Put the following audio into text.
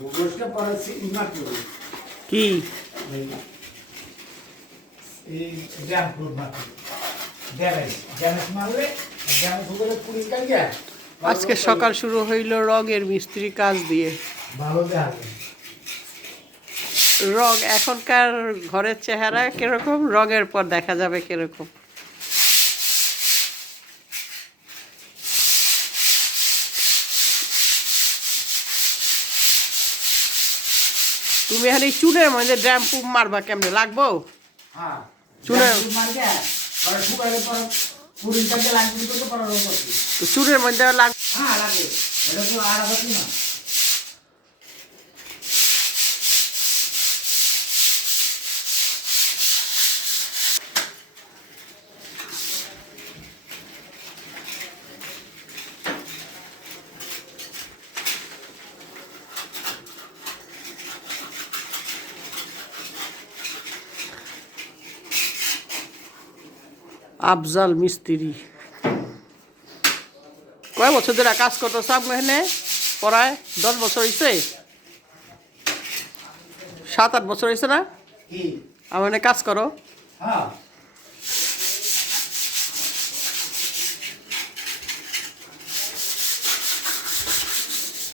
গোবরটা পড়াচ্ছি ইমার্কেট কি এই জ্যাম প্রুফ মাটি ড্যামেজ ড্যামেজ মারলে ড্যামেজ হলে পুলিশ কাটিয়া আজকে সকাল শুরু হইল রঙের মিস্ত্রি কাজ দিয়ে। ভালো দেখাবে রং এখনকার ঘরের চেহারা কিরকম, রঙের পর দেখা যাবে কিরকম। তুমি এখন এই চুনের মধ্যে ড্যাম পুম মারবা কেমনে লাগবো? হ্যাঁ চুনের মারকে পরে শুকালে পরে পুলিশ কাটিয়া লাইন পুলিশ করতে পারো করতে চুনের মধ্যে লাগ হ্যাঁ লাগে এটা তো আর আছে না আফজাল মিস্ত্রি। কয় বছর ধরে কাজ করতেছ এখানে? প্রায় 10 বছর হয়েছে, 7-8 বছর হয়েছে না কি আমার কাজ করো? হ্যাঁ